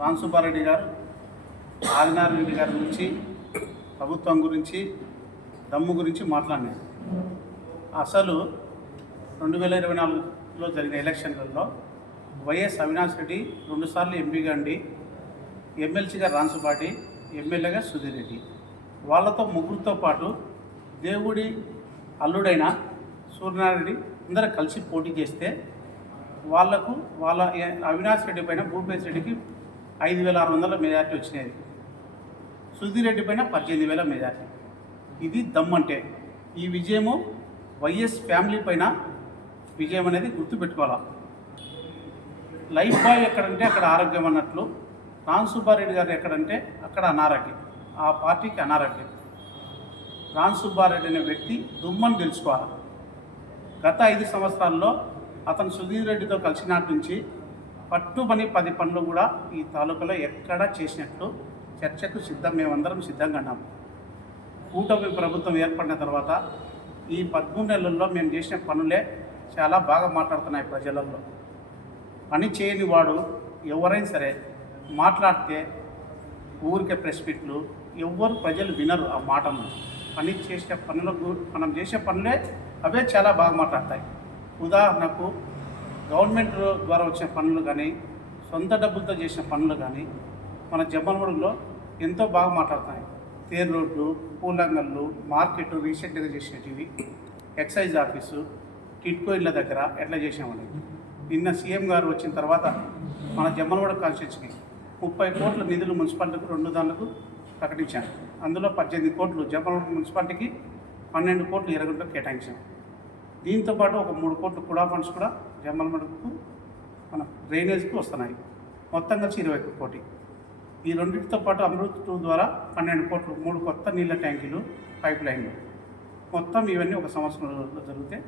రామ్సుబ్బారెడ్డి గారు ఆదినారాయణ గారి గురించి ప్రభుత్వం గురించి దమ్ము గురించి మాట్లాడినారు. అసలు రెండు వేల ఇరవై నాలుగులో జరిగిన ఎలక్షన్లలో వైఎస్ అవినాష్ రెడ్డి రెండుసార్లు ఎంపీగా అండి ఎమ్మెల్సీగా రాన్సుపాటి ఎమ్మెల్యేగా సుధీర్ రెడ్డి. వాళ్ళతో ముగ్గురితో పాటు దేవుడి అల్లుడైన సూర్యనారాయణ రెడ్డి అందరూ కలిసి పోటీ చేస్తే వాళ్ళకు వాళ్ళ అవినాష్ రెడ్డి పైన భూపేశ్ రెడ్డికి ఐదు వేల ఆరు వందల మెజార్టీ వచ్చినాయి. సుధీర్ రెడ్డి పైన పద్దెనిమిది వేల మెజార్టీ. ఇది దమ్ అంటే ఈ విజయము వైఎస్ ఫ్యామిలీ పైన విజయం అనేది గుర్తుపెట్టుకోవాలి? లైఫ్ బాయ్ ఎక్కడంటే అక్కడ ఆరోగ్యం అన్నట్లు రామ్ సుబ్బారెడ్డి గారు ఎక్కడంటే అక్కడ అనారోగ్యం ఆ పార్టీకి అనారోగ్యం. రామ్ సుబ్బారెడ్డి అనే వ్యక్తి దుమ్మని తెలుసుకోవాలి గత ఐదు సంవత్సరాల్లో అతను సుధీర్ రెడ్డితో కలిసినాటి నుంచి పట్టుబని పది పనులు కూడా ఈ తాలూకాలో ఎక్కడా చేసినట్లు చర్చకు సిద్ధం మేమందరం సిద్ధంగా ఉన్నాము కూటమి ప్రభుత్వం ఏర్పడిన తర్వాత ఈ పదమూడు నెలల్లో మేము చేసిన పనులే చాలా బాగా మాట్లాడుతున్నాయి ప్రజలలో. పని చేయని వాడు ఎవరైనా సరే మాట్లాడితే ఊరికే ప్రెస్ మీట్లు ఎవ్వరు ప్రజలు వినరు ఆ మాటను. పని చేసే పనులకు మనం చేసే పనులే అవే చాలా బాగా మాట్లాడతాయి. ఉదాహరణకు గవర్నమెంట్ ద్వారా వచ్చిన పనులు కానీ సొంత డబ్బులతో చేసిన పనులు కానీ మన జమ్మలమడుగులో ఎంతో బాగా మాట్లాడుతాయి తేరు రోడ్లు పూలంగళ్ళు మార్కెట్ రీసెంట్గా చేసినవి ఎక్సైజ్ ఆఫీసు టిట్కో ఇళ్ళ దగ్గర ఎట్లా చేసామని నిన్న సీఎం గారు వచ్చిన తర్వాత మన జమ్మలవాడ కాన్స్టిట్యూన్సీకి ముప్పై కోట్ల నిధులు మున్సిపాలిటీకి రెండు దానికి ప్రకటించాను అందులో పద్దెనిమిది కోట్లు జమ్మలవాడ మున్సిపాలిటీకి పన్నెండు కోట్లు ఇరగంటలో కేటాయించాం దీంతో పాటు ఒక మూడు కోట్లు కుడా ఫండ్స్ కూడా జమ్మలమడుగుకు మన డ్రైనేజ్కి వస్తున్నాయి. మొత్తం కలిసి ఇరవై ఒక్క కోటి. ఈ రెండింటితో పాటు అమృత్ టూ ద్వారా పన్నెండు కోట్లు మూడు కొత్త నీళ్ళ ట్యాంకీలు పైప్ లైన్లు. మొత్తం ఇవన్నీ ఒక సంవత్సరంలో జరిగితే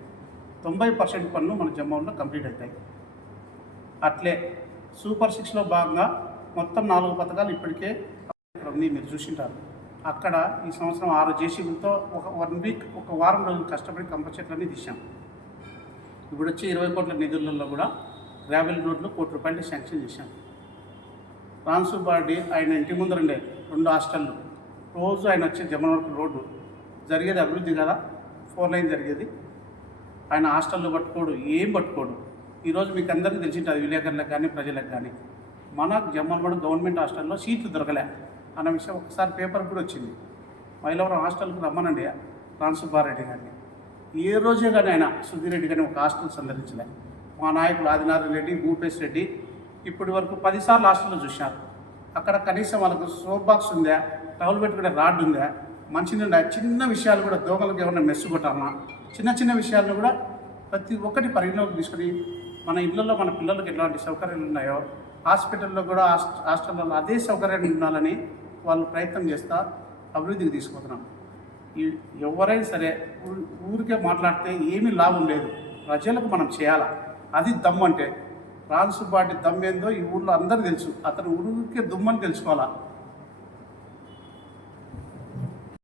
తొంభై పర్సెంట్ పనులు మన జమ్మూలో కంప్లీట్ అవుతాయి. అట్లే సూపర్ సిక్స్లో భాగంగా మొత్తం నాలుగు పథకాలు ఇప్పటికే ఉంది మీరు చూసింటారు. అక్కడ ఈ సంవత్సరం ఆరు జేసీబీలతో ఒక వన్ వీక్ ఒక వారం రోజులు కష్టపడి కంప చెట్లన్నీ తీసాం ఇప్పుడు వచ్చి ఇరవై కోట్ల నిధులలో కూడా గ్రావెల్ రోడ్లు కోటి రూపాయలు శాంక్షన్ చేశాం. రాన్సుబాడి ఆయన ఇంటి ముందరండే రెండు హాస్టళ్ళు. రోజు ఆయన వచ్చే జమనవరకు రోడ్డు. జరిగేది అభివృద్ధి కదా? ఫోర్ లైన్ జరిగేది. ఆయన హాస్టల్లో పట్టుకోడు ఏం పట్టుకోడు. ఈరోజు మీకు అందరికీ తెలిసింటుంది విలేకరులకు కానీ ప్రజలకు కానీ. మన జమ్మలమడు గవర్నమెంట్ హాస్టల్లో సీట్లు దొరకలే. అన్న విషయం ఒకసారి పేపర్ కూడా వచ్చింది. మైలవరం హాస్టల్కి రమ్మనండి రామ్ సుబ్బారెడ్డి గారిని. ఏ రోజే కానీ ఆయన సుధీరెడ్డి రెడ్డి కానీ ఒక హాస్టల్ సందర్శించలే. మా నాయకుడు ఆదినారాయణ రెడ్డి భూపేష్ రెడ్డి ఇప్పటి వరకు పదిసార్లు హాస్టల్లో చూశారు. అక్కడ కనీసం వాళ్ళకు సోప్ బాక్స్ ఉందా టవల్ పెట్టుకునే రాడ్ ఉందా మంచినీళ్ళ చిన్న విషయాలు కూడా దోమలకు ఏమైనా మెస్సు కొట్టామా చిన్న చిన్న విషయాలను కూడా ప్రతి ఒక్కటి పరిగణలోకి తీసుకుని మన ఇళ్ళల్లో మన పిల్లలకు ఎలాంటి సౌకర్యాలు ఉన్నాయో హాస్పిటల్లో కూడా హాస్టల్లో అదే సౌకర్యాలు ఉండాలని వాళ్ళు ప్రయత్నం చేస్తా అభివృద్ధికి తీసుకుపోతున్నాం. ఈ ఎవరైనా సరే ఊరికే మాట్లాడితే ఏమీ లాభం లేదు. ప్రజలకు మనం చేయాలా? అది దమ్ము అంటే. రాజసుబాటి దమ్ ఏందో ఈ ఊళ్ళో అందరూ తెలుసు. అతను ఊరికే దుమ్మని తెలుసుకోవాలా?